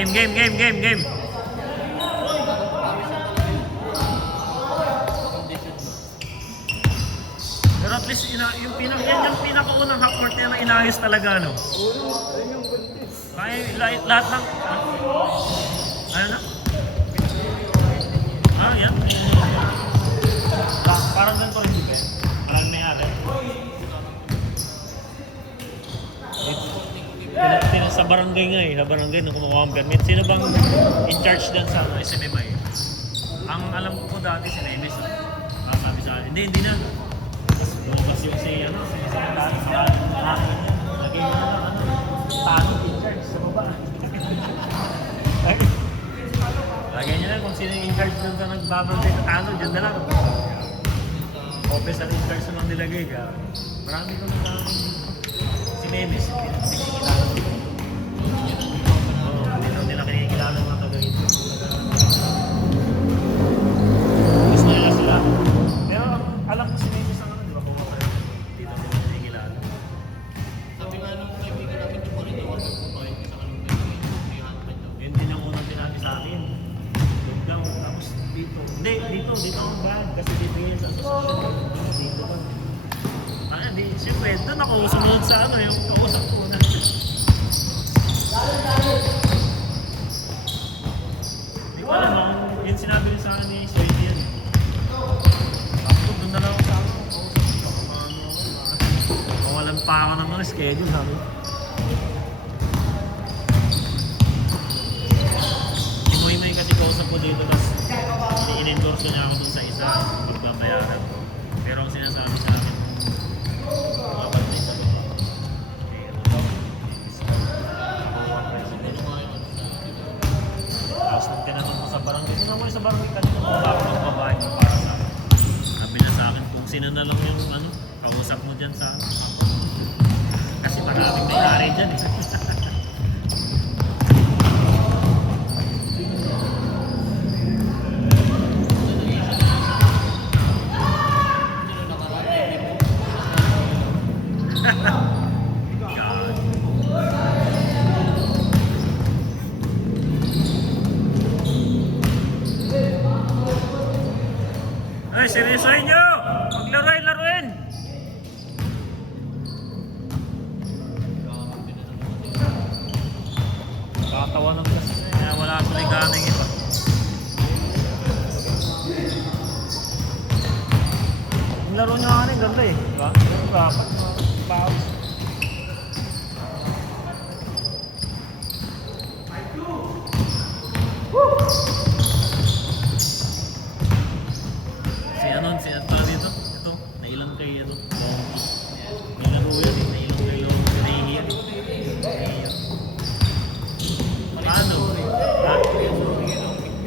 Game. Pero at least yung pinakaunang half court na inayos talaga, no? Kaya lahat ng ano na? Yan. Parang ganito rin ba? Parang may ari. Sa barangay nga sa barangay nung kumukuha ang permit. Sino bang in charge dyan sa SMMI? Ang alam ko dati si Nemes. Sabi sa akin, hindi na. Lumabas yung si dati sa lagi niya tanong in charge sa baba. Lagyan niya lang kung sino yung in charge dun sa nagbabantay sa tanong, dyan na lang. Office ang in charge na nilagay ka. Marami ko na si Nemes. Hindi na kinikilala ng mga taga-ito. Gusto nila sila. Pero alam ko si Nemes ang di ba kung ano, dito nila kinikilala. Sabi nga nung kaibigan namin, di mo rin iwan sa kumain sa kanong Yun din ang unang sinabi sa akin. Doon lang, tapos dito. Hindi, dito ang bad. Kasi dito yun sa asosasyon. Dito ba? Siyempre, doon ako sumunod sa yung kausap ko na. Hindi ko alam yung sinabi rin sa akin ni Soyde yan. Tapos doon na lang ako sa mawalan pa ako ng schedule, sabi. May kasi kausap ko dito, tapos in-endorse niya ako dun sa isa, magbabayaran ko. Pero ang sinasabi sa akin, mababantay sa loob. Tapos nung tinanong ko sa barangay, kung naman sa barangay kanina mo ba ako ng babae mo para sa akin? Sabi na sa akin, kung sino na lang yung kausap mo dyan sa kasi maraming may-ari dyan eh. Ay, seryosoy nyo! Maglaruin! Katawa ng kasi kaya wala ako na ganing iba. Ang laro nyo nga ganda eh. Diba? Dapat pause. Si Anton dito, ito, nailang kay ito. May laro yan eh, nailang kay Long, nahihiyan eh. Paano?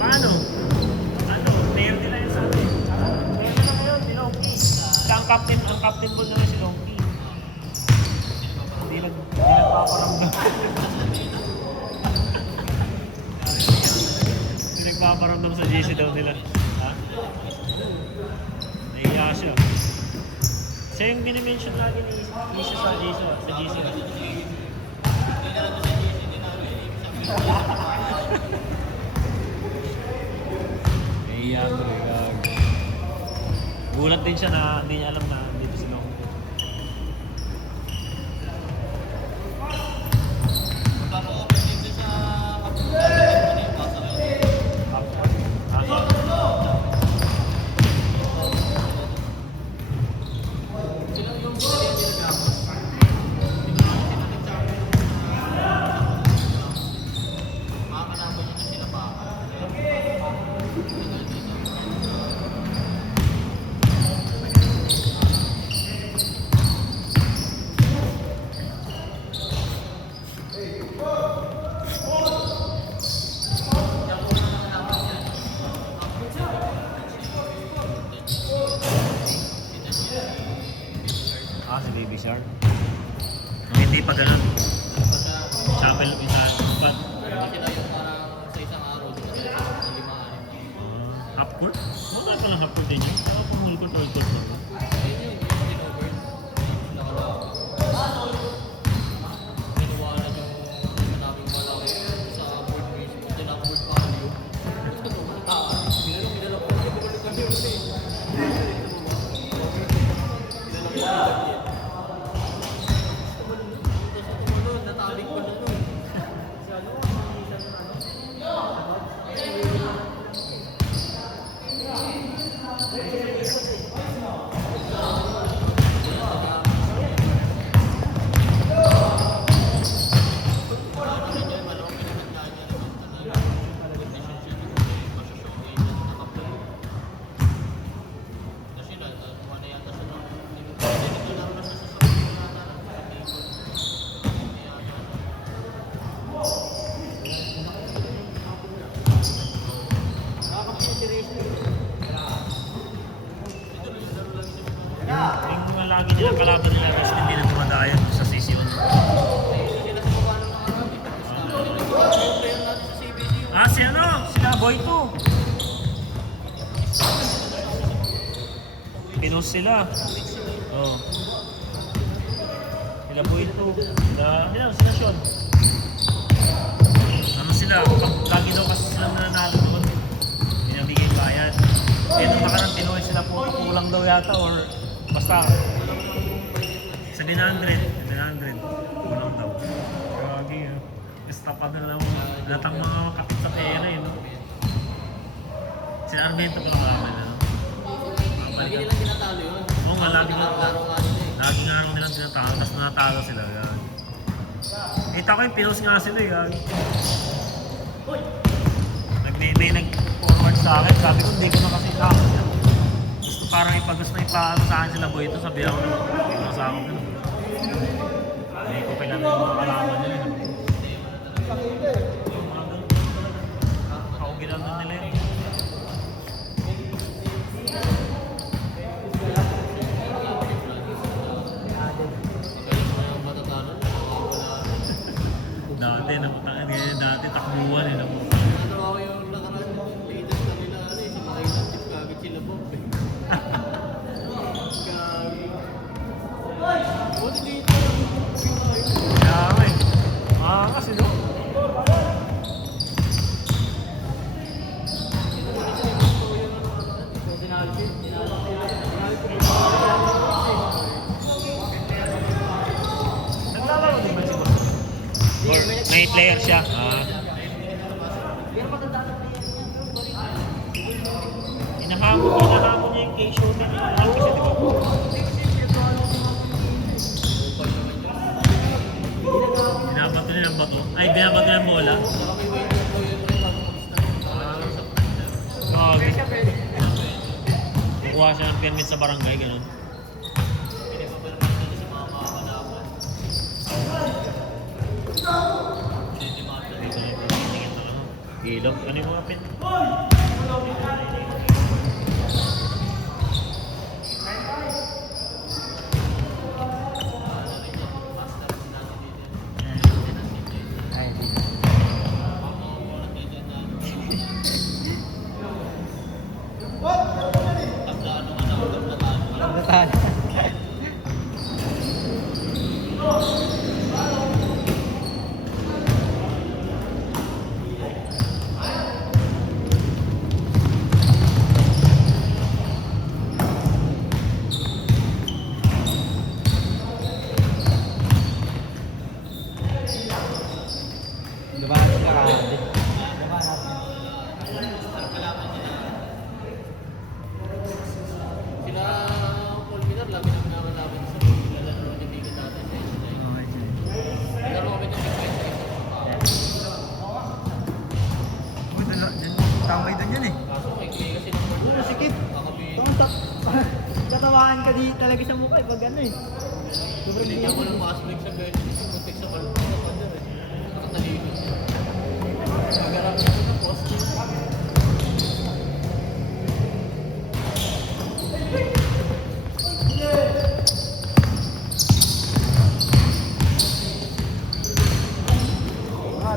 Paano? Player nila yun sa atin. Player nila ngayon, si Longkey. Ang captain ko nila si Longkey. Hindi nagpaparamdam. Hindi nagpaparamdam sa JC daw nila. Nahiya siya. Siya yung binimension lagi ni Isa sa JC. Nahiya ko eh. Gulat din siya na hindi niya alam na dito si Long. Si Baby Shark. Nung hindi pa ganun. Chapel isa. But sila yung parang sa isang araw, half court? Muna pa lang half court din yun. Ako pumul court, all court lang. Kinuwanan yung sinabing malaki sa board Yung kalaban nila guys, hindi na tumadayan sa session. Ah, si ano? Sila Boy to. Pinos sila. Oh. Sila Boy to. Sila Sean. Ano sila? Lagi daw kasi sila nanalo doon. Binabigay bayad. Eh, nung nakarang Pinoy sila po kulang daw yata or basta 700. Kulang daw. Gagi yun. Basta pa na lang latang mga kapit sa pera eh. No? Sila Armento pa naman na. Lagi nilang tinatalo yun. Oo nga, laging Araw-araw araw nilang tinatalo, tapos nanatalo sila. Yan. Kita ko yung Pinos nga sila eh. Yan. May nag-forward sa akin, sabi ko hindi ko na kasi takot yan. Gusto parang ipagas na ipaano sa akin sila Boy ito, sabi ako na hindi ko sa akin. Hindi ko kailangan yung mga kalaban nila. Kaugilan na nila yun. Dati takbuhan eh. Natawa ko yung nakaraan latest na nila, si Makailan, si Kagit, sila Bob. Kagi. Buti dito. Kaya nga eh. Kasi no? Naglalaro din ba si Boss? Or may player siya? Hinahamon niya yung K-show din. Ano kasi di ba? Binabato nila ang bato. Ay, binabato nila ang bola. Kukuha siya ng permit sa barangay, gano'n. Ilog. Ano yung mga pin? Tambay doon yan eh. Masikip. Katawaan ka di talaga sa mukha eh, pag ano eh. Sobrang Hindi ako ng paslig sa guard. Muntik sa palpang ako dyan eh. Nakatalino. Magarap ko na post.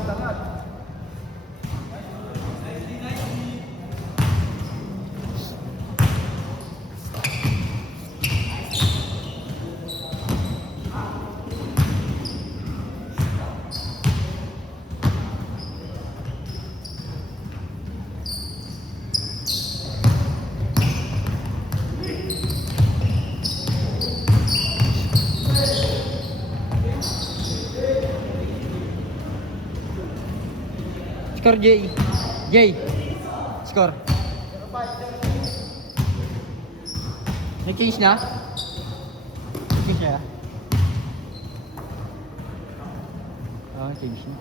Angat. Score J. Score. Nag-change na? Change na? Change na.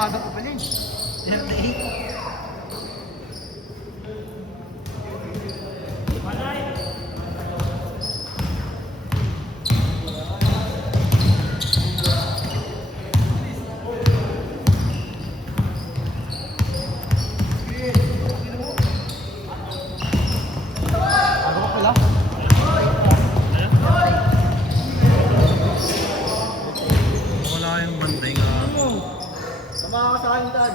maaga pa pala yun. 38. Bago pa pala. Wala yung bantay nga. Tama ka sa kanitan.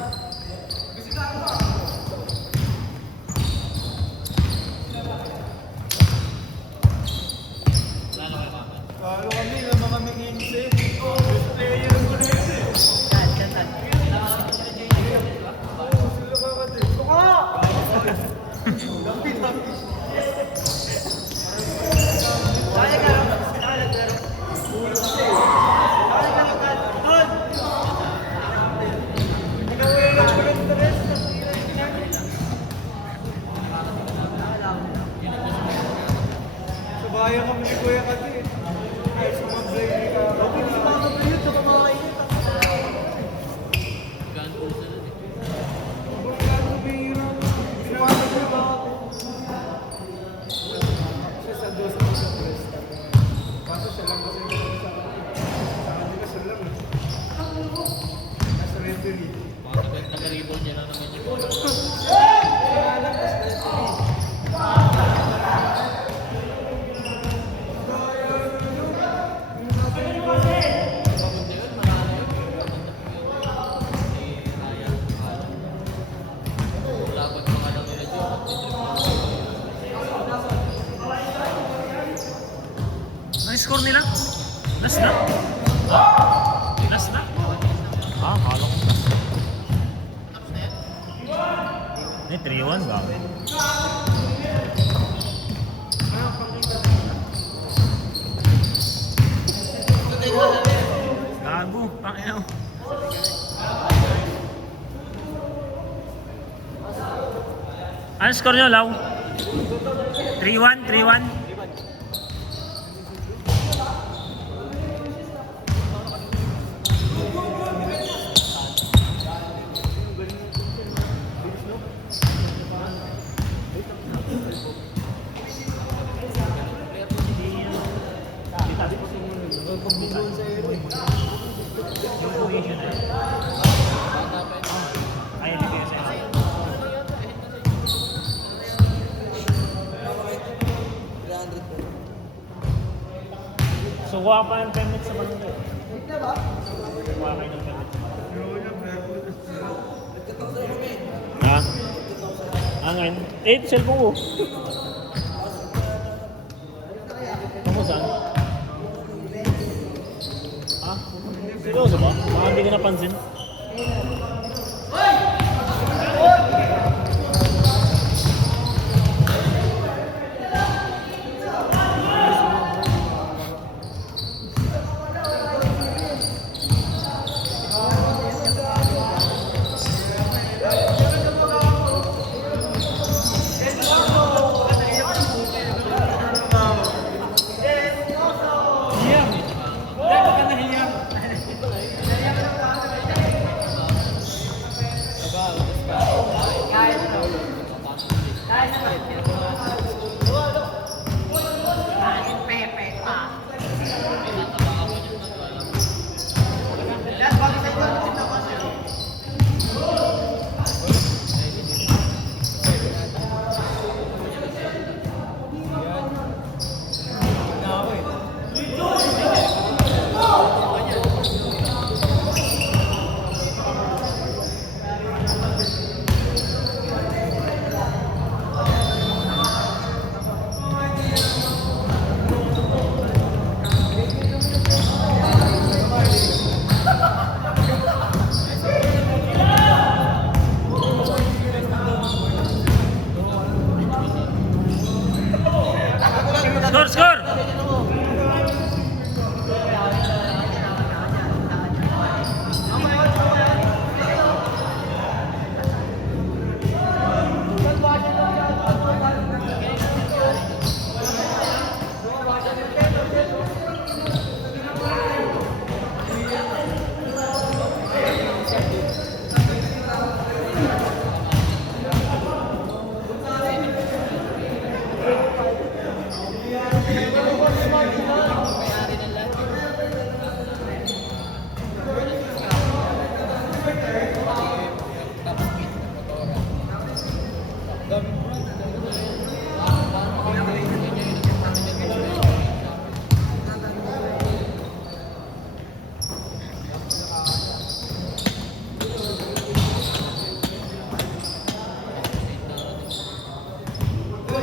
Kalo kami, lamang kami 15. Best player ko na yun eh. Sila ka kasi. Suka! Lapit, lapit. Kaya ka lang, nakalag-laro. Ulo kasi. Kaya ka lang, Don! Ikaw yung nagpulit na rest. Sabaya kami ni Kuya kasi. Ay, sumablay ni ka. Okay, sumablay yun sa kumakainit. Gaan po sa nun eh. Kaya bihirap. Sumablay ko ba ako? Siya sa dos ako sa rest. Kaso siya lang kasi hindi sa akin. Sa akin di ba siya lang eh. Nasa referee. Mga taga-rebound niya lang naman yung Kaya lang, nasa referee. Pagod na yun, marami yun. Si Ryan, wala pa mga lang nila dyan. Ang score nila? Last na? Last na? Ah, kala ko last na. Ay, 3-1 ba? Gago, pakinaw. Ano score nyo, Lau? 3-1, 3-1. Ay, hindi kayo sa inyo. So, kuha pa ng permit sa barangay. Kuha kayo ng permit sa barangay. Ha? Ah, ngayon. Eh, cellphone ko. Kamu saan? Ha? Seryoso ba? Baka hindi ko napansin.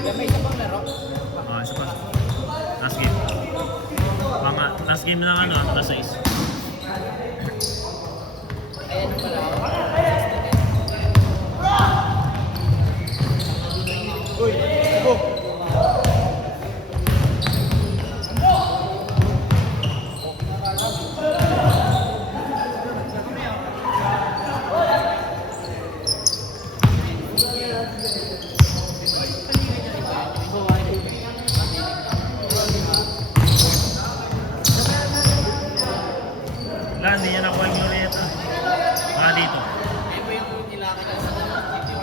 May isa pang laro. Isa pa. Last game. Last game lang ano, last 6. Ayan yung pala. Uy, go! Wala, hindi niya nakuha yung Glorieta. Dito. Ayun ba yung nilakad na sa City?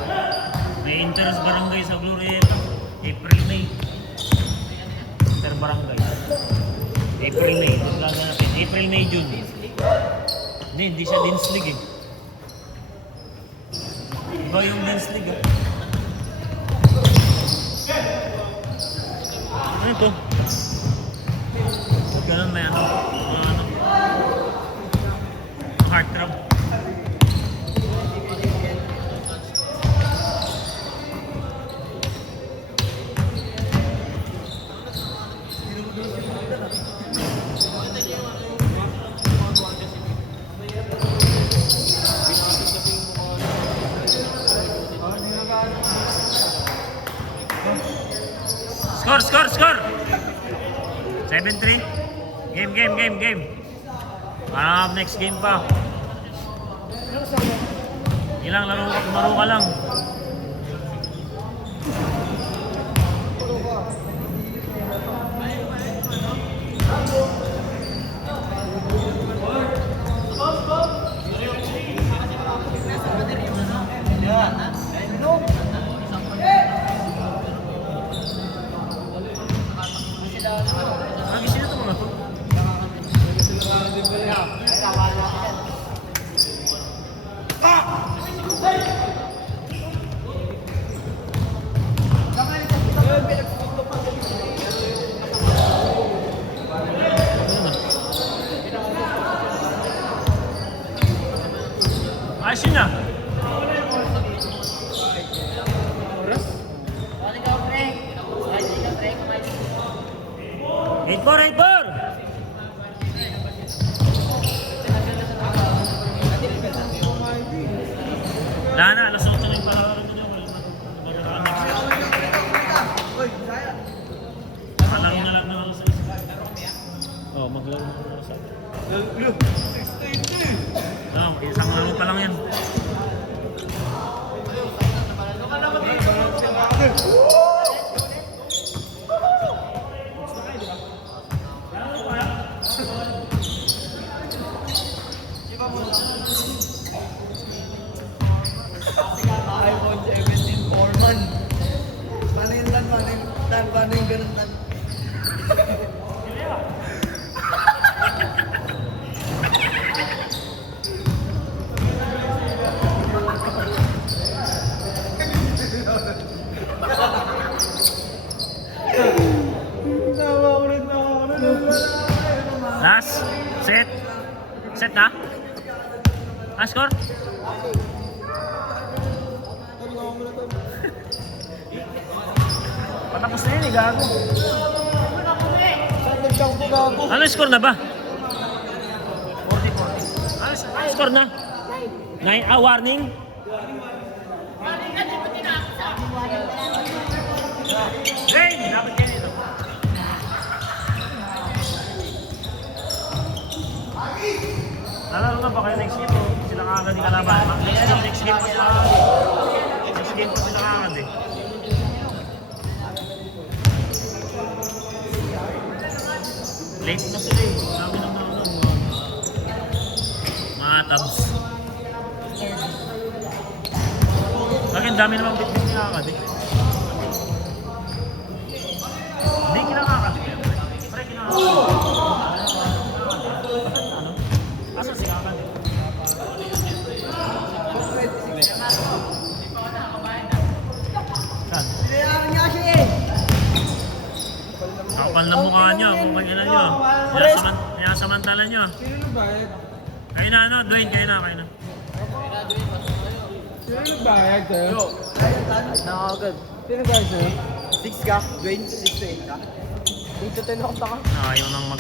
May Inter's Barangay sa Glorieta. April, May. Inter Barangay. April, May. Plaza natin. April, May, June. Hindi siya Dean's League eh. Iba yung Dean's League ah. Ano ito? Ganun may ano. Heart throb. Score! 7-3. Game. Next game pa. Ilang laro ka lang. Sino ito mga to? Ayos yun ah. Oras? 8-4! Wala na, alas 8 na yung palaro nyo. Uy, saya! Palaro na lang ng alas 6. Oo, maglaro na ng alas 6. Look, 6:30! Isang laro pa lang yan. iPhone 17 Foreman. Paano yung tan? Paano yung ganun tan? Last. Set. Set na? Score? Patapos na yun eh, gago. Ano yung score na ba? 40-40. Ano yung score na? 9, warning? Game! Dapat yan ito. Lalaro na ba kayo next game? Sila kagad yung kalaban. Next game pa sila kagad. Next game pa sila kagad eh. Late na sila eh. Dami ng mga tabs. Bakit dami namang bitbit nila kagad eh. Hindi kinakakad eh. Pre, kinakakad. Ano? Asa si kakad eh? Saan? Sinayaran niya siya eh! Kapal na mukha nyo, kung kailan nyo. Pinasamantala nyo. Sino nagbayad? Kayo na ano, Dwayne, kayo na. Sino nagbayad sa'yo? Ayun, tan. Nakagad. Sino nagbayad sa'yo? 6 ka? Dwayne, 6 to 8 ka? 8 to 10 ako taka. Ayaw nang mag